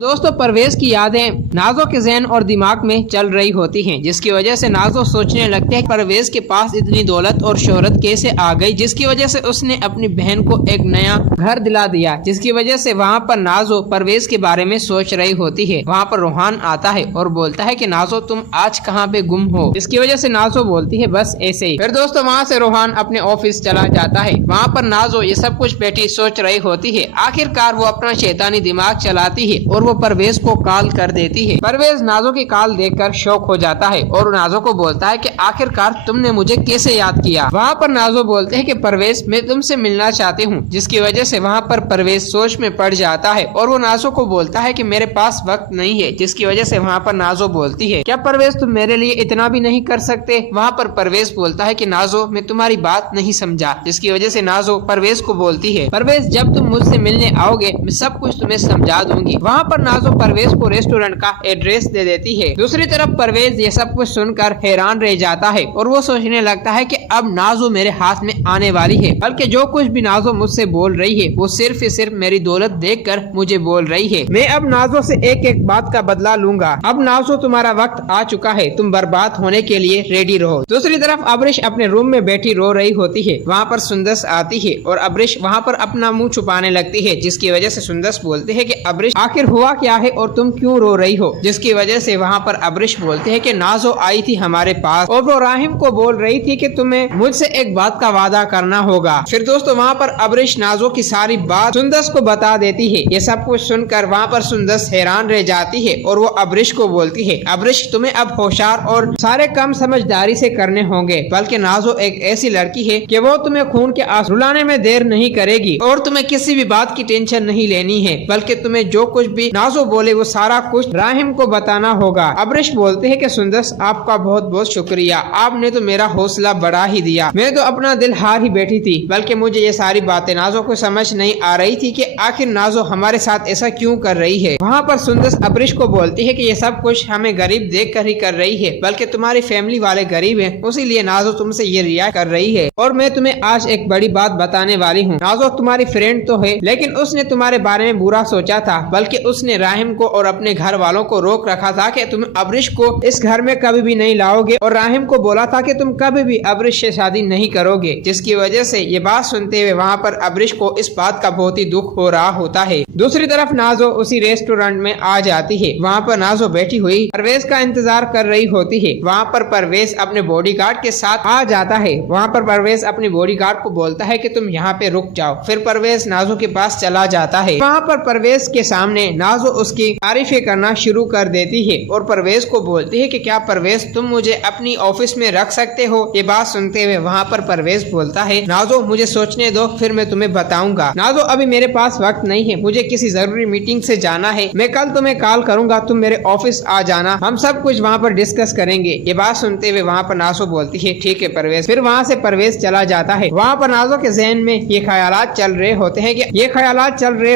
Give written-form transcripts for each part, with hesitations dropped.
दोस्तों, परवेज की यादें नाजो के ज़हन और दिमाग में चल रही होती हैं, जिसकी वजह से नाजो सोचने लगते हैं परवेज के पास इतनी दौलत और शोहरत कैसे आ गई, जिसकी वजह से उसने अपनी बहन को एक नया घर दिला दिया। जिसकी वजह से वहाँ पर नाजो परवेज के बारे में सोच रही होती है। वहाँ पर रोहान आता है और बोलता है कि नाजो तुम आज कहाँ पे गुम हो। इसकी वजह से नाजो बोलती है बस ऐसे ही। फिर दोस्तों वहाँ से रोहान अपने ऑफिस चला जाता है। वहाँ पर नाजो ये सब कुछ बैठी सोच रही होती है। आखिरकार वो अपना शैतानी दिमाग चलाती है और वो परवेज को कॉल कर देती है। परवेज नाजो की कॉल देखकर शॉक हो जाता है और नाजो को बोलता है कि आखिरकार तुमने मुझे कैसे याद किया। वहाँ पर नाजो बोलते हैं कि परवेज मैं तुमसे मिलना चाहती हूँ। जिसकी वजह से वहाँ पर परवेज सोच में पड़ जाता है और वो नाजो को बोलता है कि मेरे पास वक्त नहीं है। जिसकी वजह से वहाँ पर नाजो बोलती है क्या परवेज तुम मेरे लिए इतना भी नहीं कर सकते। वहाँ पर परवेज बोलता है कि नाजो मैं तुम्हारी बात नहीं समझा। जिसकी वजह से नाजो परवेज को बोलती है परवेज जब तुम मुझसे मिलने आओगे मैं सब कुछ तुम्हें समझा दूंगी। वहाँ पर नाजो परवेज को रेस्टोरेंट का एड्रेस दे देती है। दूसरी तरफ परवेज ये सब कुछ सुनकर हैरान रह जाता है और वो सोचने लगता है कि अब नाजो मेरे हाथ में आने वाली है, बल्कि जो कुछ भी नाजो मुझसे बोल रही है वो सिर्फ मेरी दौलत देखकर मुझे बोल रही है। मैं अब नाजो से एक एक बात का बदला लूंगा। अब नाजो तुम्हारा वक्त आ चुका है, तुम बर्बाद होने के लिए रेडी रहो। दूसरी तरफ अब्रिश अपने रूम में बैठी रो रही होती है। वहाँ पर सुंदस आती है और अब्रिश वहाँ पर अपना मुँह छुपाने लगती है। जिसकी वजह से सुंदस बोलते है कि अब्रिश आखिर हुआ क्या है और तुम क्यों रो रही हो। जिसकी वजह से वहाँ पर अब्रिश बोलते हैं कि नाजो आई थी हमारे पास और वो राहिम को बोल रही थी कि तुम्हें मुझसे एक बात का वादा करना होगा। फिर दोस्तों वहाँ पर अब्रिश नाजो की सारी बात सुंदस को बता देती है। ये सब कुछ सुनकर वहाँ पर सुंदस हैरान रह जाती है और वो अब्रिश को बोलती है अब्रिश तुम्हें अब होशियार और सारे काम समझदारी से करने होंगे, बल्कि नाजो एक ऐसी लड़की है कि वो तुम्हें खून के आंसू रुलाने में देर नहीं करेगी और तुम्हें किसी भी बात की टेंशन नहीं लेनी है, बल्कि तुम्हें जो कुछ भी नाजो बोले वो सारा कुछ राहिम को बताना होगा। अब्रिश बोलते हैं कि सुंदस आपका बहुत बहुत शुक्रिया, आपने तो मेरा हौसला बढ़ा ही दिया। मैं तो अपना दिल हार ही बैठी थी, बल्कि मुझे ये सारी बातें नाजो को समझ नहीं आ रही थी कि आखिर नाजो हमारे साथ ऐसा क्यों कर रही है। वहाँ पर सुंदस अब्रिश को बोलती है कि ये सब कुछ हमें गरीब देख कर ही कर रही है, बल्कि तुम्हारी फैमिली वाले गरीब है, उसीलिए नाजो तुमसे ये रिया कर रही है। और मैं तुम्हें आज एक बड़ी बात बताने वाली हूँ। नाजो तुम्हारी फ्रेंड तो है, लेकिन उसने तुम्हारे बारे में बुरा सोचा था, बल्कि उसने राहिम को और अपने घर वालों को रोक रखा था कि तुम अब्रिश को इस घर में कभी भी नहीं लाओगे और राहिम को बोला था कि तुम कभी भी अब्रिश से शादी नहीं करोगे। जिसकी वजह से ये बात सुनते हुए वहाँ पर अब्रिश को इस बात का बहुत ही दुख हो रहा होता है। दूसरी तरफ नाजो उसी रेस्टोरेंट में आ जाती है। वहाँ पर नाजो बैठी हुई परवेज का इंतजार कर रही होती है। वहाँ पर परवेज अपने बॉडीगार्ड के साथ आ जाता है। वहाँ पर परवेज अपने बॉडीगार्ड को बोलता है कि तुम यहाँ पे रुक जाओ। फिर परवेज नाजो के पास चला जाता है। वहाँ पर परवेज के सामने नाजो उसकी तारीफें करना शुरू कर देती है और परवेज को बोलती है कि क्या परवेज तुम मुझे अपनी ऑफिस में रख सकते हो। ये बात सुनते हुए वहाँ पर परवेज बोलता है नाजो मुझे सोचने दो, फिर मैं तुम्हें बताऊंगा। नाजो अभी मेरे पास वक्त नहीं है, मुझे किसी जरूरी मीटिंग से जाना है, मैं कल तुम्हें कॉल करूंगा, तुम मेरे ऑफिस आ जाना, हम सब कुछ वहाँ पर डिस्कस करेंगे। ये बात सुनते हुए वहाँ पर नाजो बोलती है ठीक है परवेज। फिर वहाँ से परवेज चला जाता है। वहाँ पर नाजो के जहन में ये ख्यालात चल रहे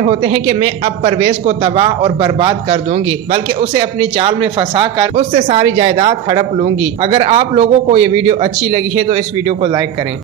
होते हैं कि मैं अब परवेज को तबाह और बर्बाद कर दूंगी, बल्कि उसे अपनी चाल में फंसा कर उससे सारी जायदाद हड़प लूंगी। अगर आप लोगों को ये वीडियो अच्छी लगी है तो इस वीडियो को लाइक करें।